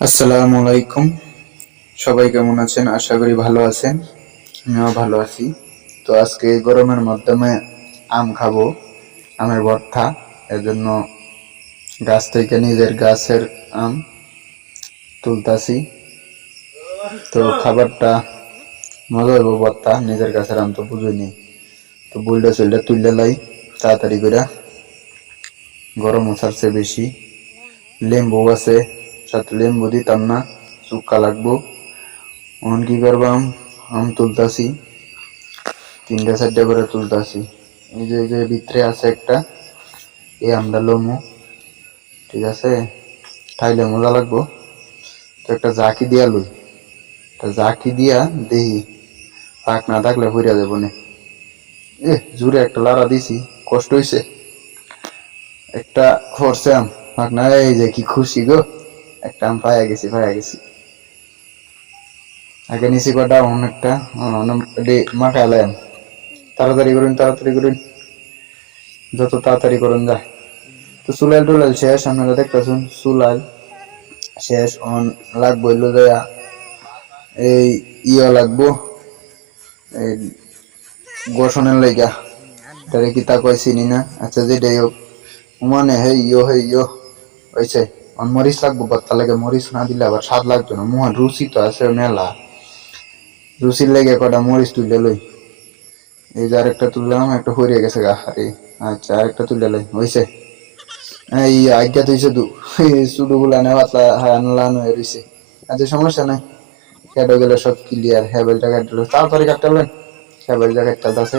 আসসালামু আলাইকুম। সবাই কেমন আছেন? আশা করি ভালো আছেন। আমিও ভালো আছি। তো আজকে গরমের মাধ্যমে আম খাবো, আমের ভর্তা। এর জন্য গাছ থেকে নিজের গাছের আম তুলতাছি। তো খাবারটা মজা হইব, ভর্তা নিজের গাছের আম তো বুঝিনি। তো বুলটা চুলটা তুললে লাই তাড়াতাড়ি করে, গরম ছাড়ছে বেশি। লেম্বু আছে, সাথে লেম্বু দিতাম না, শুক্কা লাগবো। এখন কি করবাম, আম তুলতাছি, 3-4টা করে তুলতাছি। এই যে ভিতরে আছে একটা, এই আমটা লমু, ঠিক আছে, খাইলে মজা লাগবো। তো একটা জাকি দিয়া লই, জাকি দিয়া দেখি পাক না থাকলে হইয়া যাবো না। জুড়ে একটা লাড়া দিছি, কষ্ট হইছে, একটা খরছে আম পাক না। এই যে কি খুশি গো, একটা আম পাইয়া গেছি। আগে নিচে কটা অনেকটা মাখাইলাম। তাড়াতাড়ি করুন, যত তাড়াতাড়ি করুন যায়। তো চুলাইল টুলাইল শেষ, আপনারা দেখতেছেন চুলাইল শেষ। অন লাগবো হইলো দেয়া এই লাগবো এই গোসনের লাইগা, তারে কি তা কয় চিনি না। আচ্ছা যেটাই হোক, মানে হে ইয়ো হয়েছে। মরিচ লাগবো, ভর্তা লাগে মরিচ না দিলে আবার স্বাদ লাগতো না। মোহন রুচি তো আছে মেলা, রুচির লেগে কটা মরিচ তুলে লই। এই যে আরেকটা তুললাম, একটা হরিয়ে গেছে গা। আরে আচ্ছা, আরেকটা তুলে লই, হয়েছে। এই আজ্ঞা তুই শুধু শুধু গুলানে পাতলা হায়ানো রয়েছে। আচ্ছা সমস্যা নাই, কেটে গেলে সব ক্লিয়ার। হ্যাবেলটা কাটলো তাড়াতাড়ি কাটলেন, হ্যাবেলটা কাটতে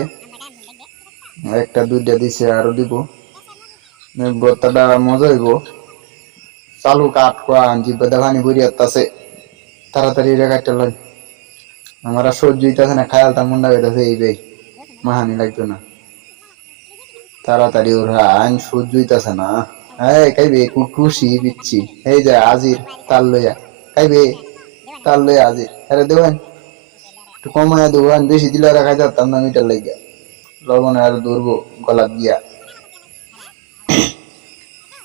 একটা দুইটা দিছে, আরো দিব। ভর্তাটা মজা হইব। চালু কাঠ কোয়া জিব্বা দেখানি বুড়ি আছে, তাড়াতাড়ি এটা কাটতে লয়। আমার আর সহ্য হইতেছে না, খায়ালটা মন্ডা হইতেছে। এই বে মাহানি লাগতো না, তাড়াতাড়ি ওর আইন সহ্য হইতেছে না। হ্যাঁ খাইবে খুশি বিচ্ছি। এই যে আজির তাল লইয়া খাইবে, তাল লইয়া আজির। আরে দেবেন একটু কমায় দেবেন, বেশি দিলে রাখা যাতাম না মিটার লাগিয়া। লবণ আর ধরবো গলা দিয়া।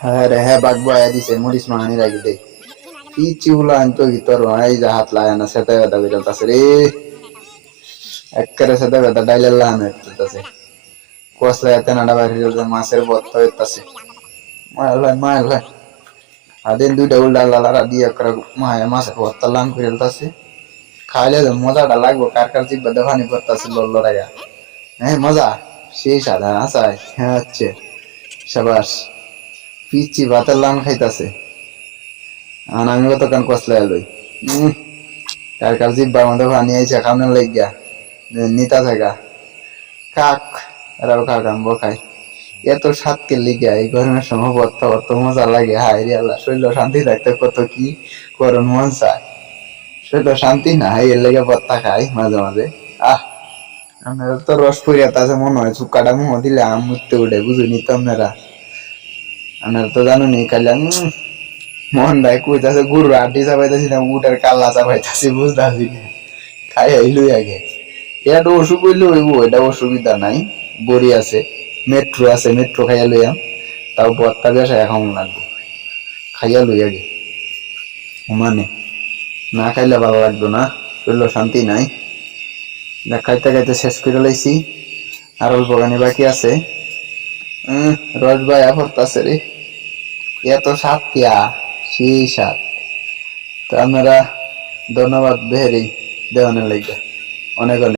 হ্যাঁ রে হ্যাঁ, বাগবো আয়া দিছে মরিচ মাহানি রাখি দে। পিচি গুলা আনতো ভিতর, এই যে হাত লাগায় না, সেটা ব্যথা বেরোতাছে রে। একেবারে সেটা ব্যথা ডাইলের লাগানো হইতেছে। কষলা এতে নাড়া বাইরে মাছের ভর্তা হইতাছে। মায়ের আদিন দুইটা উল্টা লালা দিয়ে করে মাছের ভর্তা লান করে ফেলতাছে। খাইলে মজাটা লাগবো, কার জিব্বা দেখানি করতেছে লড়াইয়া। হ্যাঁ মজা সেই সাদা আসায়। হ্যাঁ হচ্ছে সাবাস, পিচ্ছি ভাতের লান খাইতাছে। আর আমি কতক্ষণ কষলা এলোই। কার জিব্বা আমাদের পানি আইসা খাওয়ানোর লাগিয়া নিতা থাকা। কাক এরাও কাক আম্ব খাই, এত স্বাদকে লিগে এই গরমের সময় ভর্তা অত মজা লাগে। হায় রে আল্লাহ, শরীর শান্তি থাকতে কত কি করুন মন চায়। শরীর শান্তি না, এর লেগে ভর্তা খাই মাঝে মাঝে। আহ আপনারা তো রস পরিয়া আছে মনে হয়, চুক্কাটা মুহ দিলে আম মুততে উঠে, বুঝুনি তো আপনারা। আপনারা তো জানুনি খাইলাম মন ভাই কইতাছে গুরু আড্ডি চাপাইতেছি না, উটের কাল্লা চাপাইতেছি, বুঝতেছি না। খাই আইলই আগে, এটা অসুখ হইলে হইব, এটা অসুবিধা নাই। বড়ি আছে, মেট্রো আছে, মেট্রো খাইয়া লইয়াম। তাও ভর্তা বেশা এখন লাগবো, খাইয়া লই আগে। মানে না খাইলে ভালো লাগতো না, শরীর শান্তি নাই। খাইতে খাইতে শেষ করে লাইছি, আর অল্প খানি বাকি আছে। রস ভাই পড়তাছে রে, এত স্বাদ কিয়া, সেই স্বাদ। তো আপনারা ধন্যবাদ বেহেরি দেওয়ানের লাগে, অনেক অনেক।